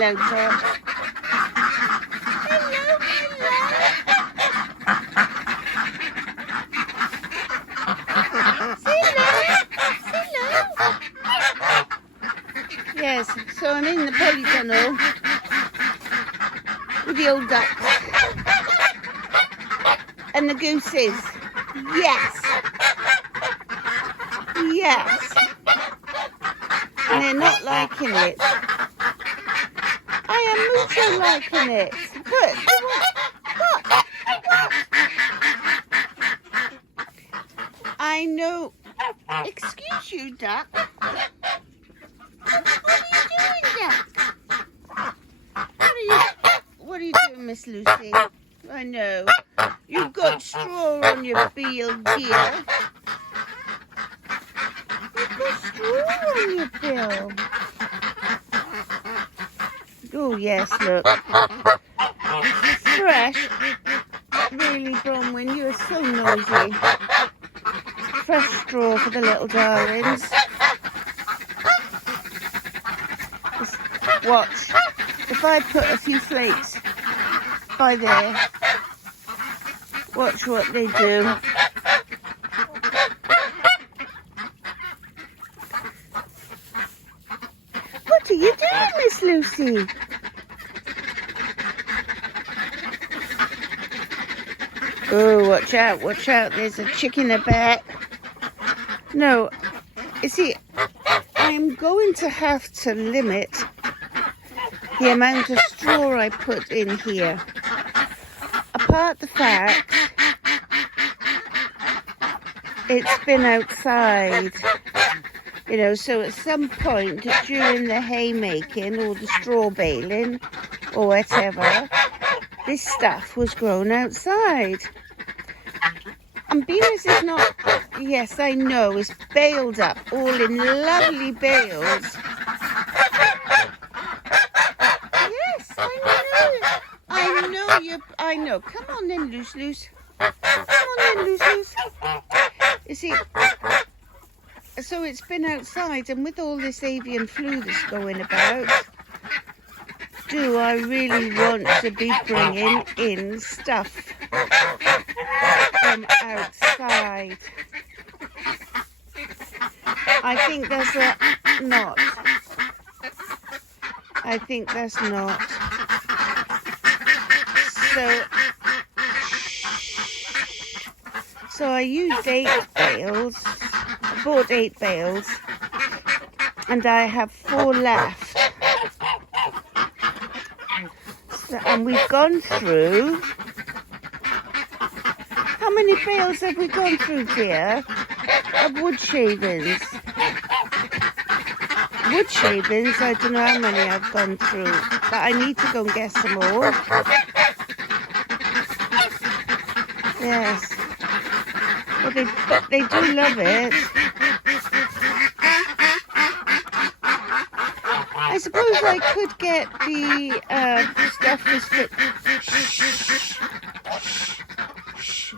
Hello, Duck. Hello, hello. Yes, so I'm in the polytunnel with the old ducks and the gooses. Yes. Yes. And they're not liking it. I am mucho liking it. But what? I know. Excuse you, duck. What are you doing, duck? What are you doing, Miss Lucy? I know. You've got straw on your bill, dear. You've got straw on your bill. Oh, yes, look. Fresh. Really, Bronwyn, you are so noisy. Fresh straw for the little darlings. Watch. If I put a few flakes by there, watch what they do. What are you doing, Miss Lucy? Oh, watch out, watch out. There's a chick in the back. No, you see, I'm going to have to limit the amount of straw I put in here. Apart the fact it's been outside, you know, so at some point during the haymaking or the straw baling or whatever, this stuff was grown outside. And Venus is not, yes, I know, it's baled up, all in lovely bales. Yes, I know. Come on then, Loose. Come on then, Loose. You see, so it's been outside, and with all this avian flu that's going about, do I really want to be bringing in stuff from outside? I think that's not. I think that's not. So I used 8 bales. I bought 8 bales, and I have 4 left. And we've gone through, how many bales have we gone through, dear, of wood shavings? Wood shavings, I don't know how many I've gone through, but I need to go and get some more. Yes, but they do love it. I suppose I could get the stuff that's fit. Shh.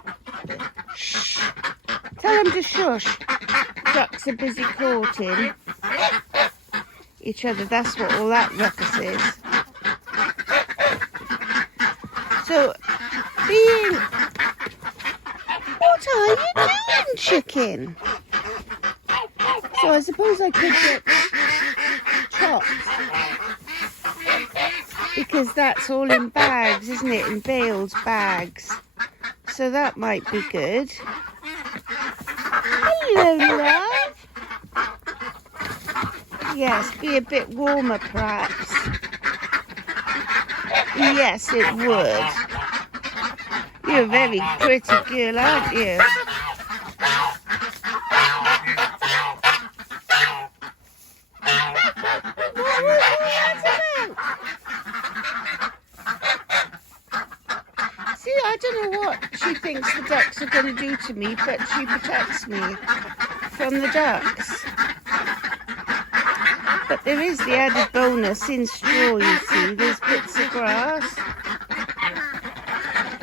Tell them to shush. Ducks are busy courting each other. That's what all that ruckus is. So, what are you doing, chicken? So I suppose I could get chopped, because that's all in bags, isn't it? In bales, bags. So that might be good. Hello, love. Yes, be a bit warmer, perhaps. Yes, it would. You're a very pretty girl, aren't you? What was all that about? See, I don't know what she thinks the ducks are going to do to me, but she protects me from the ducks. But there is the added bonus in straw, you see. There's bits of grass.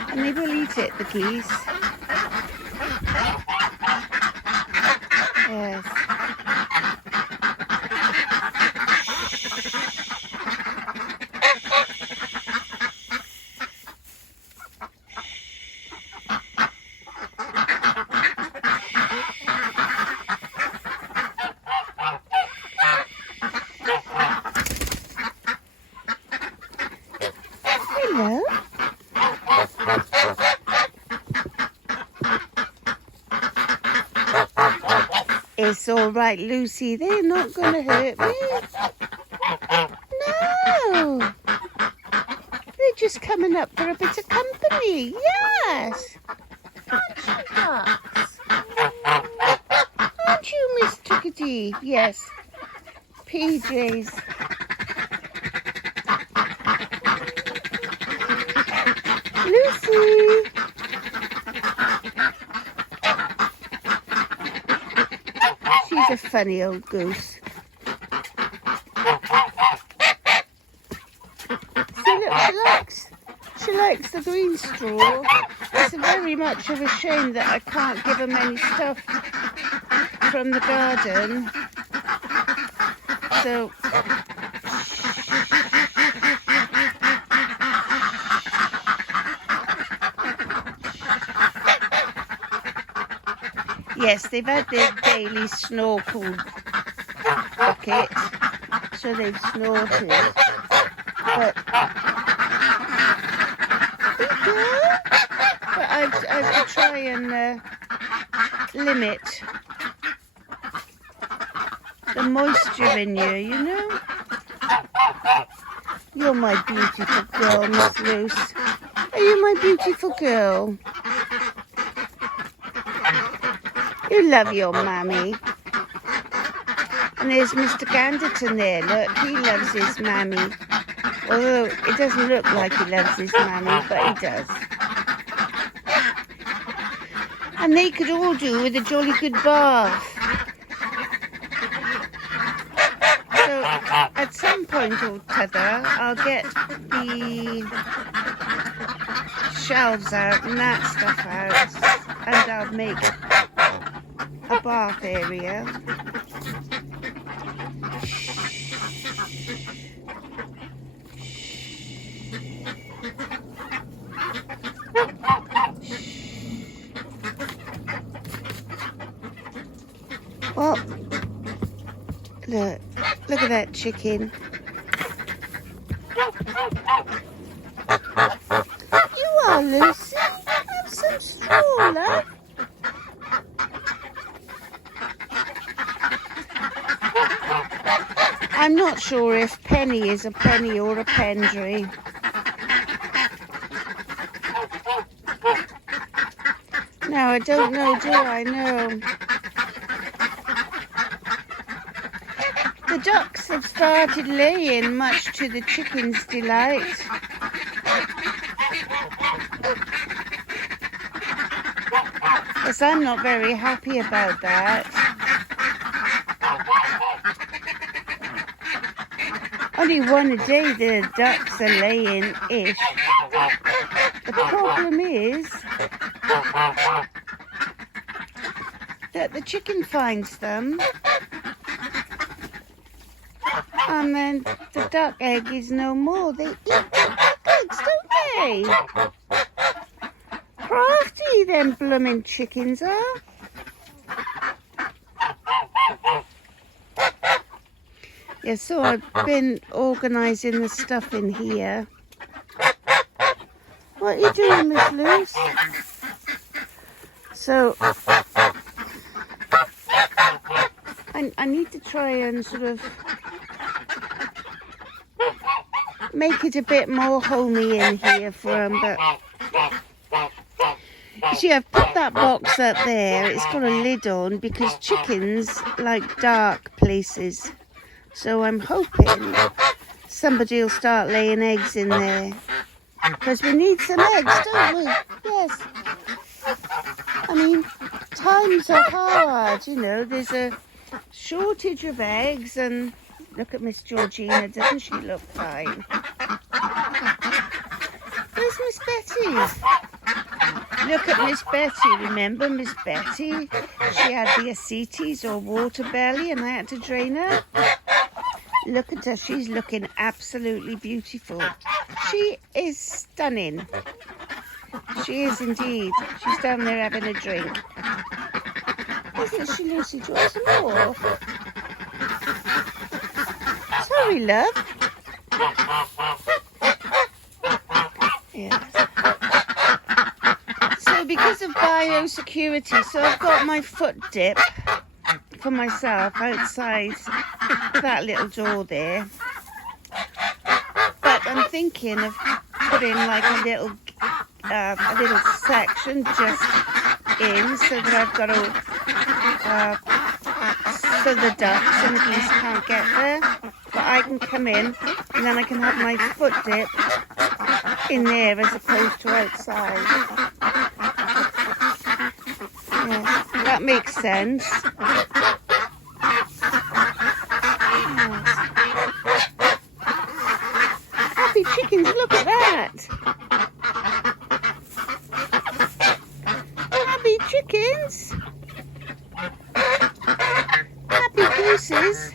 And they will eat it, the geese. Yes. love. It's all right, Lucy. They're not going to hurt me. No. They're just coming up for a bit of company. Yes. Aren't you, ducks? Aren't you, Miss Chickadee? Yes. PJs. Lucy. She's a funny old goose. See, look, she likes the green straw. It's very much of a shame that I can't give them any stuff from the garden. So, yes, they've had their daily snorkel bucket, so they've snorted. But I've to try and limit the moisture in you know. You're my beautiful girl, Miss Luce. Are you my beautiful girl? You love your mammy. And there's Mr. Ganderton there. Look, he loves his mammy. Although it doesn't look like he loves his mammy, but he does. And they could all do with a jolly good bath. So at some point or t'other, I'll get the shelves out and that stuff out, and I'll make a bath area. Well, look at that chicken. You are, Lucy. Have some straw, love. I'm not sure if Penny is a penny or a pendry. No, I don't know, do I? No. The ducks have started laying, much to the chickens' delight. Yes, I'm not very happy about that. Only one a day the ducks are laying-ish. The problem is that the chicken finds them, and then the duck egg is no more. They eat the duck eggs, don't they? Crafty, them bloomin' chickens are. Yeah, so I've been organising the stuff in here. What are you doing, Miss Luce? So I need to try and sort of make it a bit more homey in here for them, but you see, I've put that box up there. It's got a lid on because chickens like dark places. So I'm hoping somebody will start laying eggs in there. Because we need some eggs, don't we? Yes. I mean, times are hard, you know. There's a shortage of eggs, and look at Miss Georgina. Doesn't she look fine? Where's Miss Betty? Look at Miss Betty. Remember Miss Betty? She had the ascites or water belly, and I had to drain her. Look at her. She's looking absolutely beautiful. She is stunning. She is indeed. She's down there having a drink. Isn't she, Lucy? Do you want some more? Sorry, love. Yes. So because of biosecurity, so I've got my foot dip for myself outside that little door there. But I'm thinking of putting like a little section just in, so that I've got so the ducks and the geese can't get there, but I can come in and then I can have my foot dip in there as opposed to outside. Yeah, that makes sense. Happy chickens, look at that! Happy chickens! Happy gooses!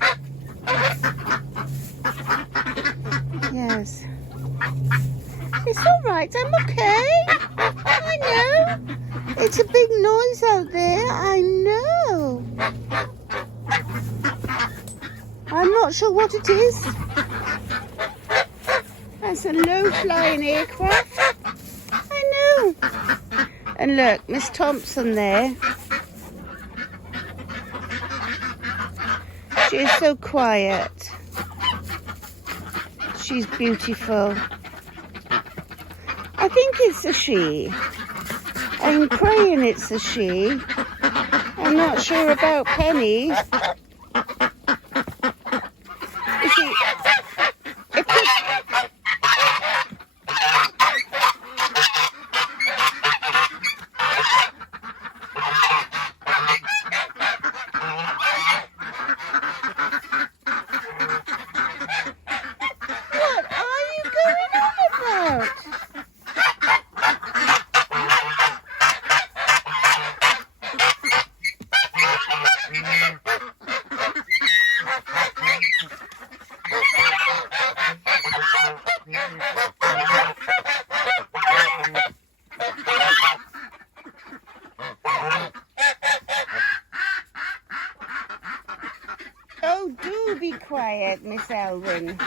Yes. It's alright, I'm okay. I know. It's a big noise out there, I know. I'm not sure what it is. That's a low-flying aircraft. I know. And look, Miss Thompson there. She is so quiet. She's beautiful. I think it's a she. I'm praying it's a she. I'm not sure about Penny. You see, if what are you going on about? Oh, do be quiet, Miss Elwyn.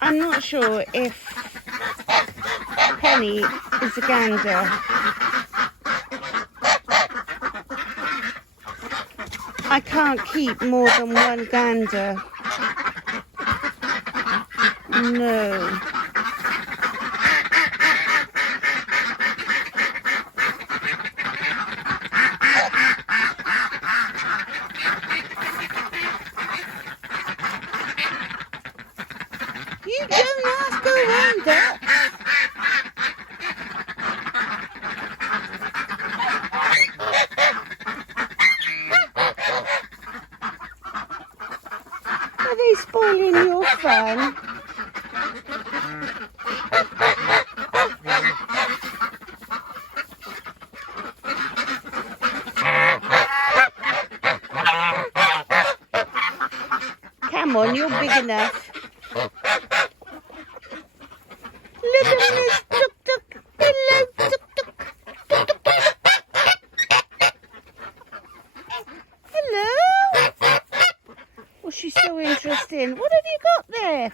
I'm not sure if Penny is a gander. I can't keep more than one gander. No. You don't ask around that. Are they spoiling your fun? Come on, you're big enough. Little Miss Tuk Tuk, hello Tuk Tuk, Tuk Tuk. Hello. Oh, she's so interesting. What have you got there?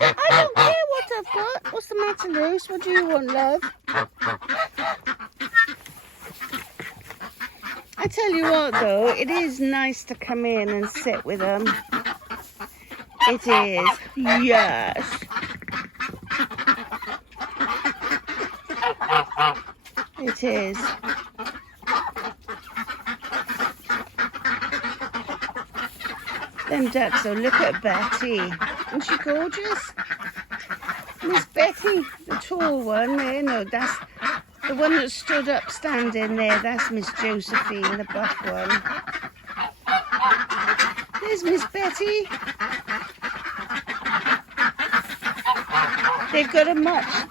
I don't care what I've got. What's the matter, Luce? What do you want, love? I tell you what, though, it is nice to come in and sit with them. It is, yes. It is. Them ducks, though, look at Betty. Isn't she gorgeous? Miss Betty, the tall one there, no, that's the one that stood up standing there. That's Miss Josephine, the buff one. There's Miss Betty. They've got the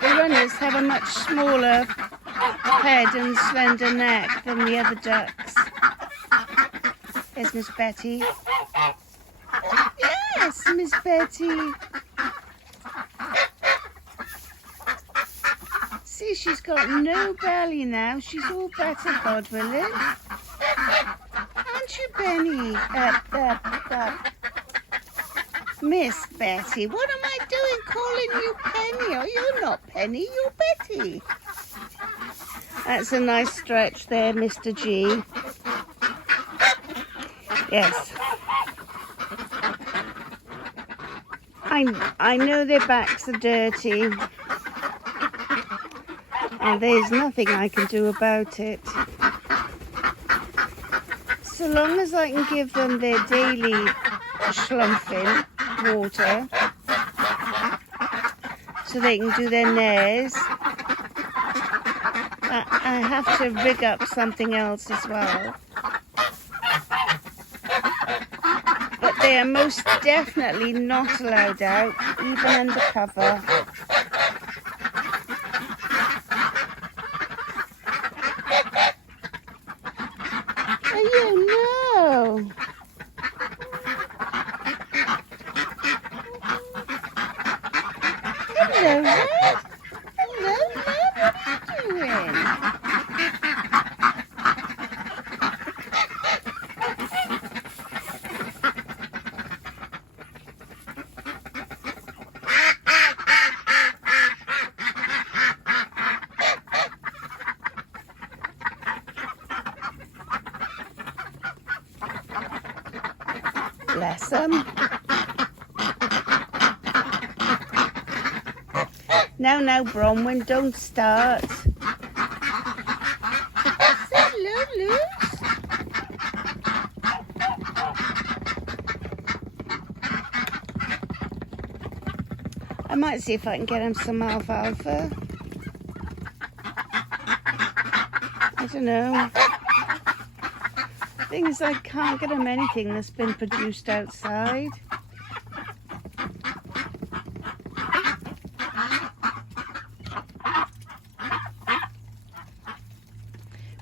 runners have a much smaller head and slender neck than the other ducks. There's Miss Betty. Yes, Miss Betty. See, she's got no belly now. She's all better, Godwilling. Aren't you, Benny? Miss Betty, what am I doing calling you Penny? Oh, you're not Penny, you're Betty. That's a nice stretch there, Mr. G. Yes. I know their backs are dirty. And there's nothing I can do about it. So long as I can give them their daily schlumping water so they can do their nares, I have to rig up something else as well. But they are most definitely not allowed out, even undercover. Oh, no. Hello, Red. Hello, Red. What are you doing? Bless them. Now, Bronwyn, don't start. Hello, Luce. I might see if I can get him some alfalfa. I don't know. Thing is, I can't get him anything that's been produced outside.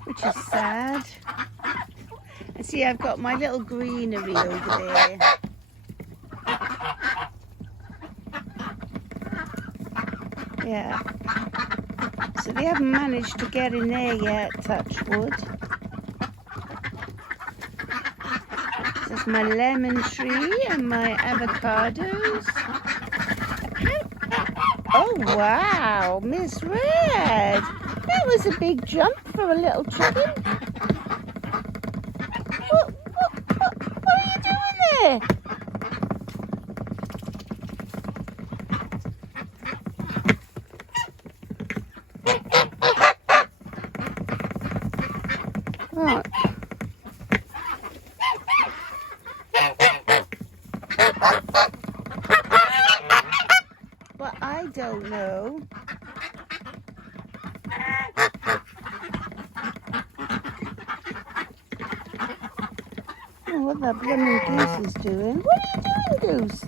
Which is sad. And see, I've got my little greenery over there. Yeah. So they haven't managed to get in there yet, touch wood. There's my lemon tree and my avocados. Oh wow, Miss Red. That was a big jump for a little chicken. What are you doing there? What? Well, I don't know. Oh, what that blooming goose is doing. What are you doing, Goose?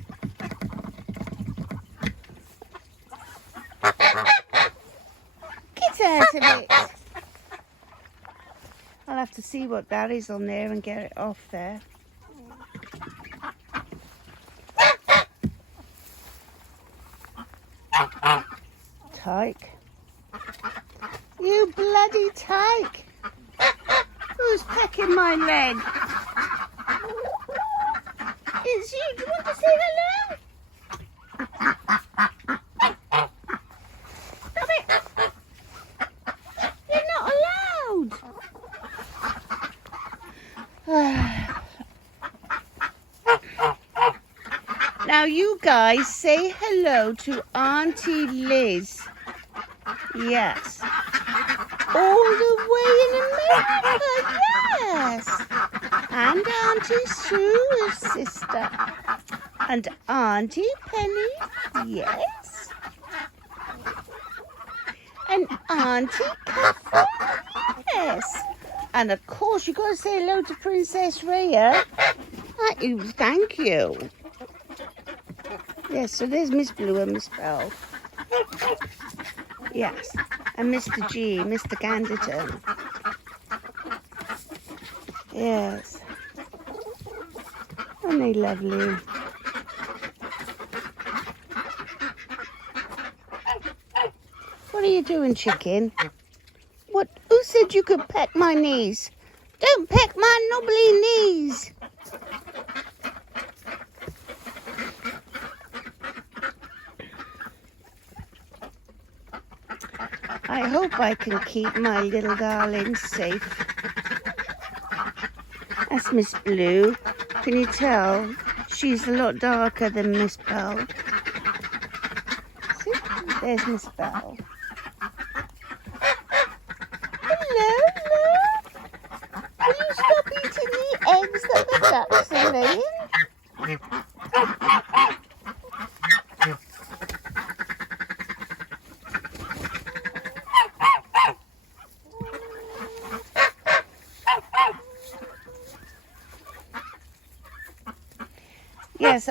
Get out of it. I'll have to see what that is on there and get it off there. Tyke. You bloody tyke. Who's pecking my leg? It's you. Do you want to say hello? Stop it. You're not allowed. Now you guys say hello to Auntie Liz. Yes. All the way in America, yes. And Auntie Sue's sister. And Auntie Penny, yes. And Auntie Catherine, yes. And of course you've got to say hello to Princess Rhea. Thank you. Yes, so there's Miss Blue and Miss Bell. Yes, and Mr. G, Mr. Ganderton. Yes. Aren't they lovely? What are you doing, chicken? What? Who said you could peck my knees? Don't peck my knobbly knees. I hope I can keep my little darling safe. That's Miss Blue. Can you tell? She's a lot darker than Miss Belle. See? There's Miss Belle. Hello, love. Will you stop eating the eggs that the ducks are laying? Yes.